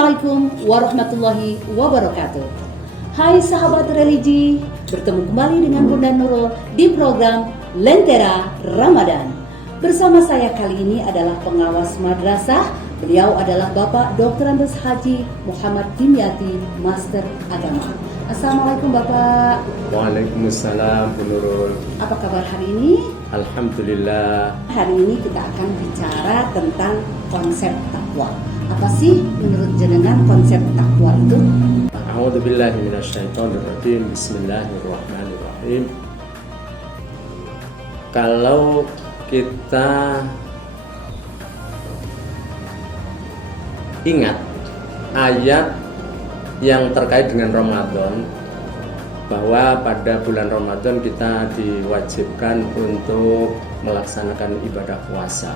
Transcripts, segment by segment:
Assalamualaikum warahmatullahi wabarakatuh. Hai sahabat religi, bertemu kembali dengan Bunda Nurul di program Lentera Ramadan. Bersama saya kali ini adalah pengawas madrasah. Beliau adalah Bapak Dr. Andes Haji Muhammad Dimyati, Master Agama. Assalamualaikum Bapak. Waalaikumsalam Bu Nurul. Apa kabar hari ini? Alhamdulillah. Hari ini kita akan bicara tentang konsep takwa. Apa sih menurut jenengan konsep takwa itu? A'udzubillahi minasyaitonirrajim. Bismillahirrahmanirrahim. Kalau kita ingat ayat yang terkait dengan Ramadan, bahwa pada bulan Ramadan kita diwajibkan untuk melaksanakan ibadah puasa,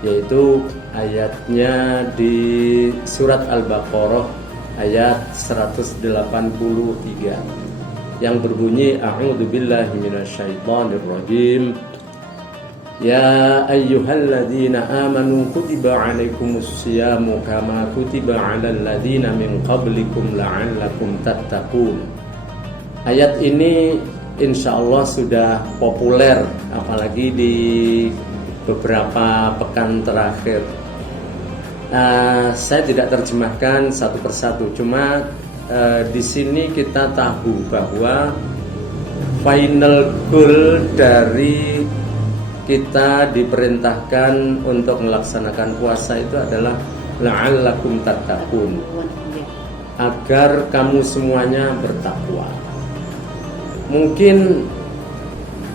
yaitu ayatnya di surat Al-Baqarah ayat 183 yang berbunyi A'udzubillahi minasyaitonirrajim. Ya ayyuhalladzina amanu kutiba alaikumus siyamu kama kutiba alal ladzina min qablikum la'allakum tattaqun. Ayat ini insya Allah sudah populer, apalagi di beberapa pekan terakhir. Saya tidak terjemahkan satu persatu, cuma di sini kita tahu bahwa final goal dari kita diperintahkan untuk melaksanakan puasa itu adalah la'allakum tattaqun, agar kamu semuanya bertakwa. Mungkin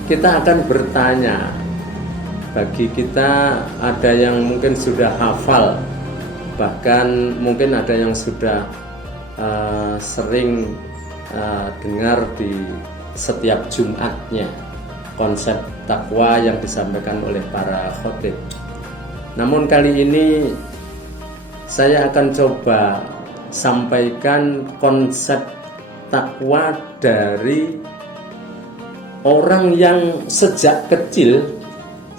kita akan bertanya, bagi kita ada yang mungkin sudah hafal, bahkan mungkin ada yang sudah sering dengar di setiap Jumatnya konsep takwa yang disampaikan oleh para khotib. Namun kali ini saya akan coba sampaikan konsep takwa dari orang yang sejak kecil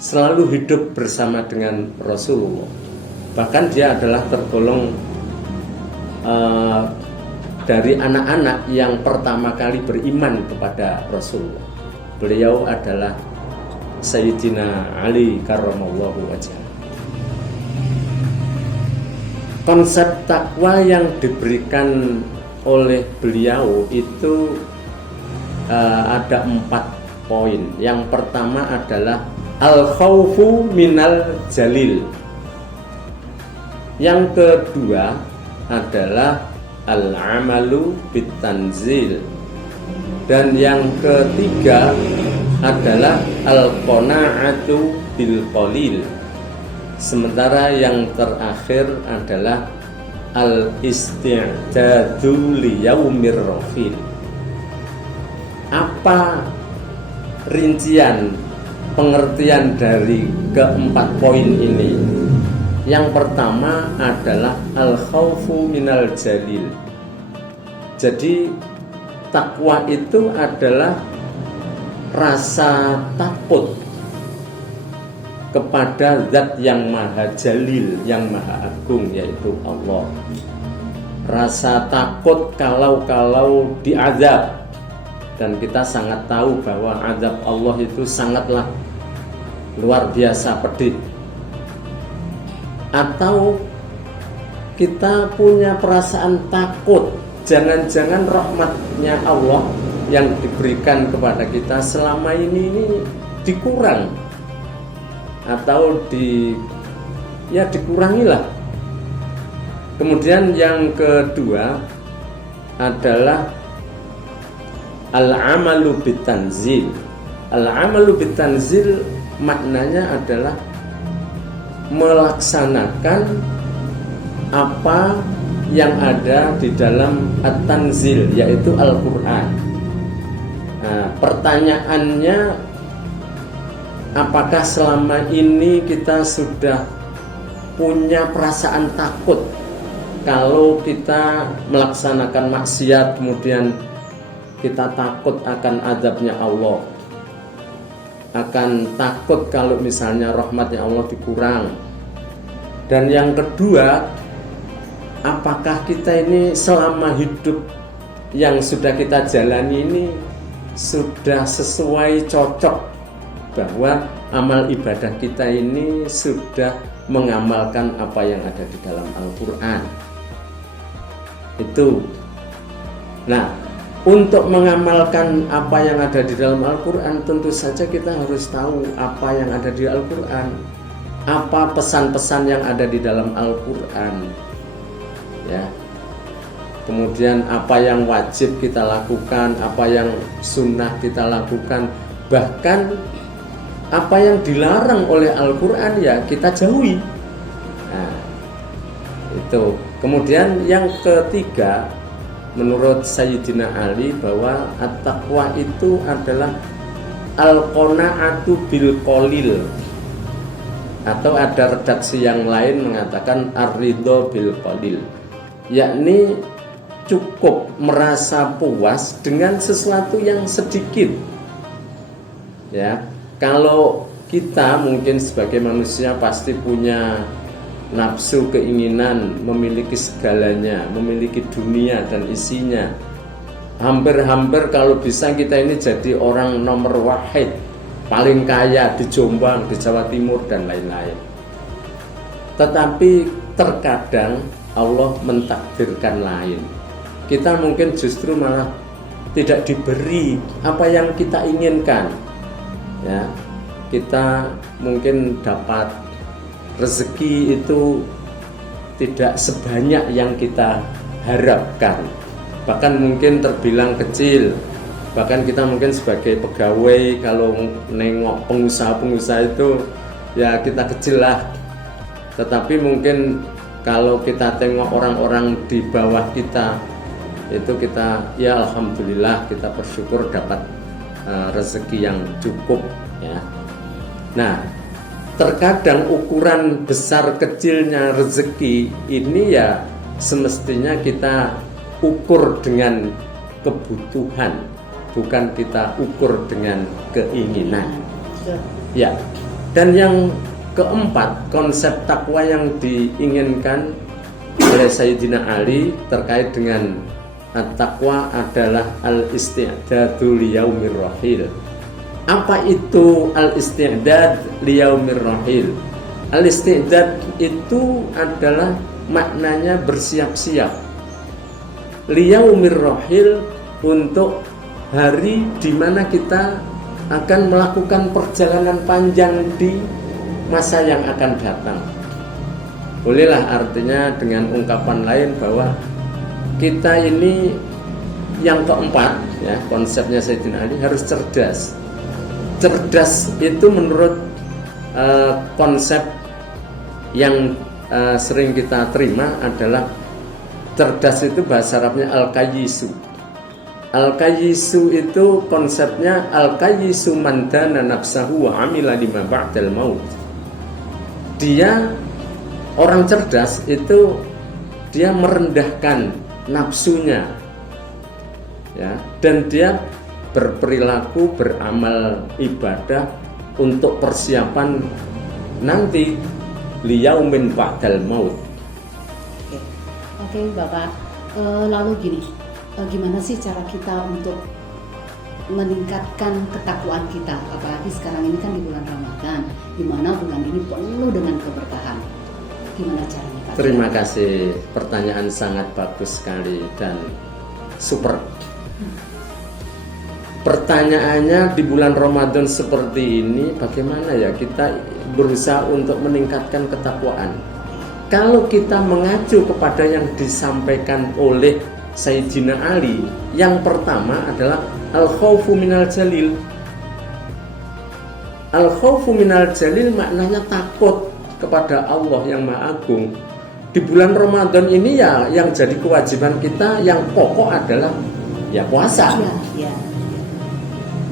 selalu hidup bersama dengan Rasulullah. Bahkan dia adalah tergolong dari anak-anak yang pertama kali beriman kepada Rasulullah. Beliau adalah Sayyidina Ali karramallahu wajhah. Konsep takwa yang diberikan oleh beliau itu ada 4 poin. Yang pertama adalah al-khaufu minal jalil. Yang kedua adalah al-amalu bitanzil. Dan yang ketiga adalah al-qana'atu bil qalil. Sementara yang terakhir adalah al-isti'dadu liyaumir rafil. Apa rincian pengertian dari keempat poin ini? Yang pertama adalah al-khaufu minal jalil. Jadi takwa itu adalah rasa takut kepada zat yang maha jalil, yang maha agung, yaitu Allah. Rasa takut kalau diazab. Dan kita sangat tahu bahwa azab Allah itu sangatlah luar biasa pedih. Atau kita punya perasaan takut, jangan-jangan rahmatnya Allah yang diberikan kepada kita selama ini dikurang, atau dikurangilah. Kemudian yang kedua adalah al-amalu bitanzil. Al-amalu bitanzil maknanya adalah melaksanakan apa yang ada di dalam at-tanzil, yaitu Al-Quran. Nah, pertanyaannya, apakah selama ini kita sudah punya perasaan takut kalau kita melaksanakan maksiat, kemudian kita takut akan azabnya Allah, akan takut kalau misalnya rahmatnya Allah dikurang. Dan yang kedua apakah kita ini selama hidup yang sudah kita jalani ini sudah sesuai, cocok, bahwa amal ibadah kita ini sudah mengamalkan apa yang ada di dalam Al-Quran. Itu. Nah, untuk mengamalkan apa yang ada di dalam Al-Quran, tentu saja kita harus tahu apa yang ada di Al-Quran, apa pesan-pesan yang ada di dalam Al-Quran, ya. Kemudian apa yang wajib kita lakukan, apa yang sunnah kita lakukan, bahkan apa yang dilarang oleh Al-Quran ya kita jauhi. Nah, itu. Kemudian yang ketiga, menurut Sayyidina Ali, bahwa at-taqwa itu adalah al-qana'atu bil qalil, atau ada redaksi yang lain mengatakan ar-ridho bil qalil, yakni cukup merasa puas dengan sesuatu yang sedikit. Ya, kalau kita mungkin sebagai manusia pasti punya nafsu, keinginan memiliki segalanya, memiliki dunia dan isinya. Hampir-hampir kalau bisa kita ini jadi orang nomor wahid, paling kaya di Jombang, di Jawa Timur dan lain-lain. Tetapi terkadang Allah mentakdirkan lain. Kita mungkin justru malah tidak diberi apa yang kita inginkan. Ya, kita mungkin dapat rezeki itu tidak sebanyak yang kita harapkan, bahkan mungkin terbilang kecil. Bahkan kita mungkin sebagai pegawai, kalau nengok pengusaha-pengusaha itu ya kita kecil lah. Tetapi mungkin kalau kita tengok orang-orang di bawah kita, itu kita ya alhamdulillah, kita bersyukur dapat rezeki yang cukup, ya. Nah, terkadang ukuran besar kecilnya rezeki ini ya semestinya kita ukur dengan kebutuhan, bukan kita ukur dengan keinginan. Ya. Dan yang keempat, konsep takwa yang diinginkan oleh Sayyidina Ali terkait dengan at-taqwa adalah al-isti'dadu liyaumir rahil. Apa itu al-isti'dad liyaumir rahil? Al-isti'dad itu adalah maknanya bersiap-siap. Liyaumir rahil, untuk hari di mana kita akan melakukan perjalanan panjang di masa yang akan datang. Bolehlah artinya dengan ungkapan lain bahwa kita ini yang keempat, ya, konsepnya Sayyidina Ali harus cerdas. Cerdas itu menurut konsep yang sering kita terima adalah cerdas itu bahasa Arabnya al-qayyisu. Al-qayyisu itu konsepnya al-qayyisu man dana nafsahu wa amila lima ba'dal maut. Dia orang cerdas itu dia merendahkan nafsunya, ya, dan dia berperilaku, beramal ibadah untuk persiapan nanti liyaumin ba'dal maut. Oke, Bapak. Lalu gini, gimana sih cara kita untuk meningkatkan ketakwaan kita? Apalagi sekarang ini kan di bulan Ramadan, di mana bulan ini penuh dengan keberkahan. Gimana caranya, Pak? Terima kasih, pertanyaan sangat bagus sekali dan super. Pertanyaannya, di bulan Ramadan seperti ini bagaimana ya kita berusaha untuk meningkatkan ketakwaan? Kalau kita mengacu kepada yang disampaikan oleh Sayyidina Ali, yang pertama adalah al-khawfu minal jalil. Al-khawfu minal jalil maknanya takut kepada Allah yang Maha Agung. Di bulan Ramadan ini ya yang jadi kewajiban kita yang pokok adalah ya puasa. Ya.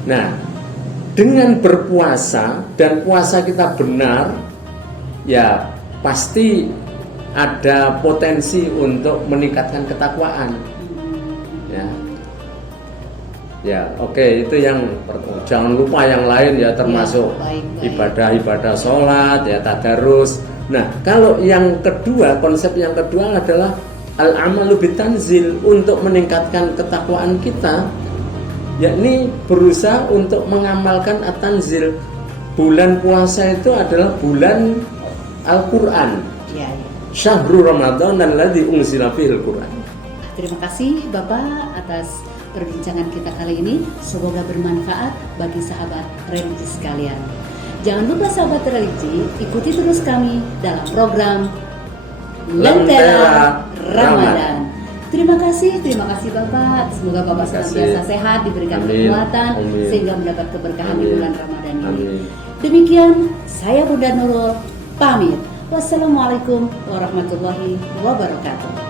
Nah, dengan berpuasa dan puasa kita benar, ya pasti ada potensi untuk meningkatkan ketakwaan. Ya, oke, itu yang jangan lupa yang lain ya, termasuk ibadah-ibadah sholat, ya tadarus. Nah, kalau yang kedua, konsep yang kedua adalah al-amalu bitanzil, untuk meningkatkan ketakwaan kita, yakni berusaha untuk mengamalkan at-tanzil. Bulan puasa itu adalah bulan Al-Quran. Ya, ya. Syahrul Ramadan alladzi unzila fihil Quran. Terima kasih Bapak atas perbincangan kita kali ini. Semoga bermanfaat bagi sahabat religi sekalian. Jangan lupa sahabat religi, ikuti terus kami dalam program Lentera Ramadan. Terima kasih Bapak. Semoga Bapak senantiasa sehat, diberikan kekuatan sehingga mendapat keberkahan di bulan Ramadan ini. Demikian saya Bunda Nurul pamit. Wassalamualaikum warahmatullahi wabarakatuh.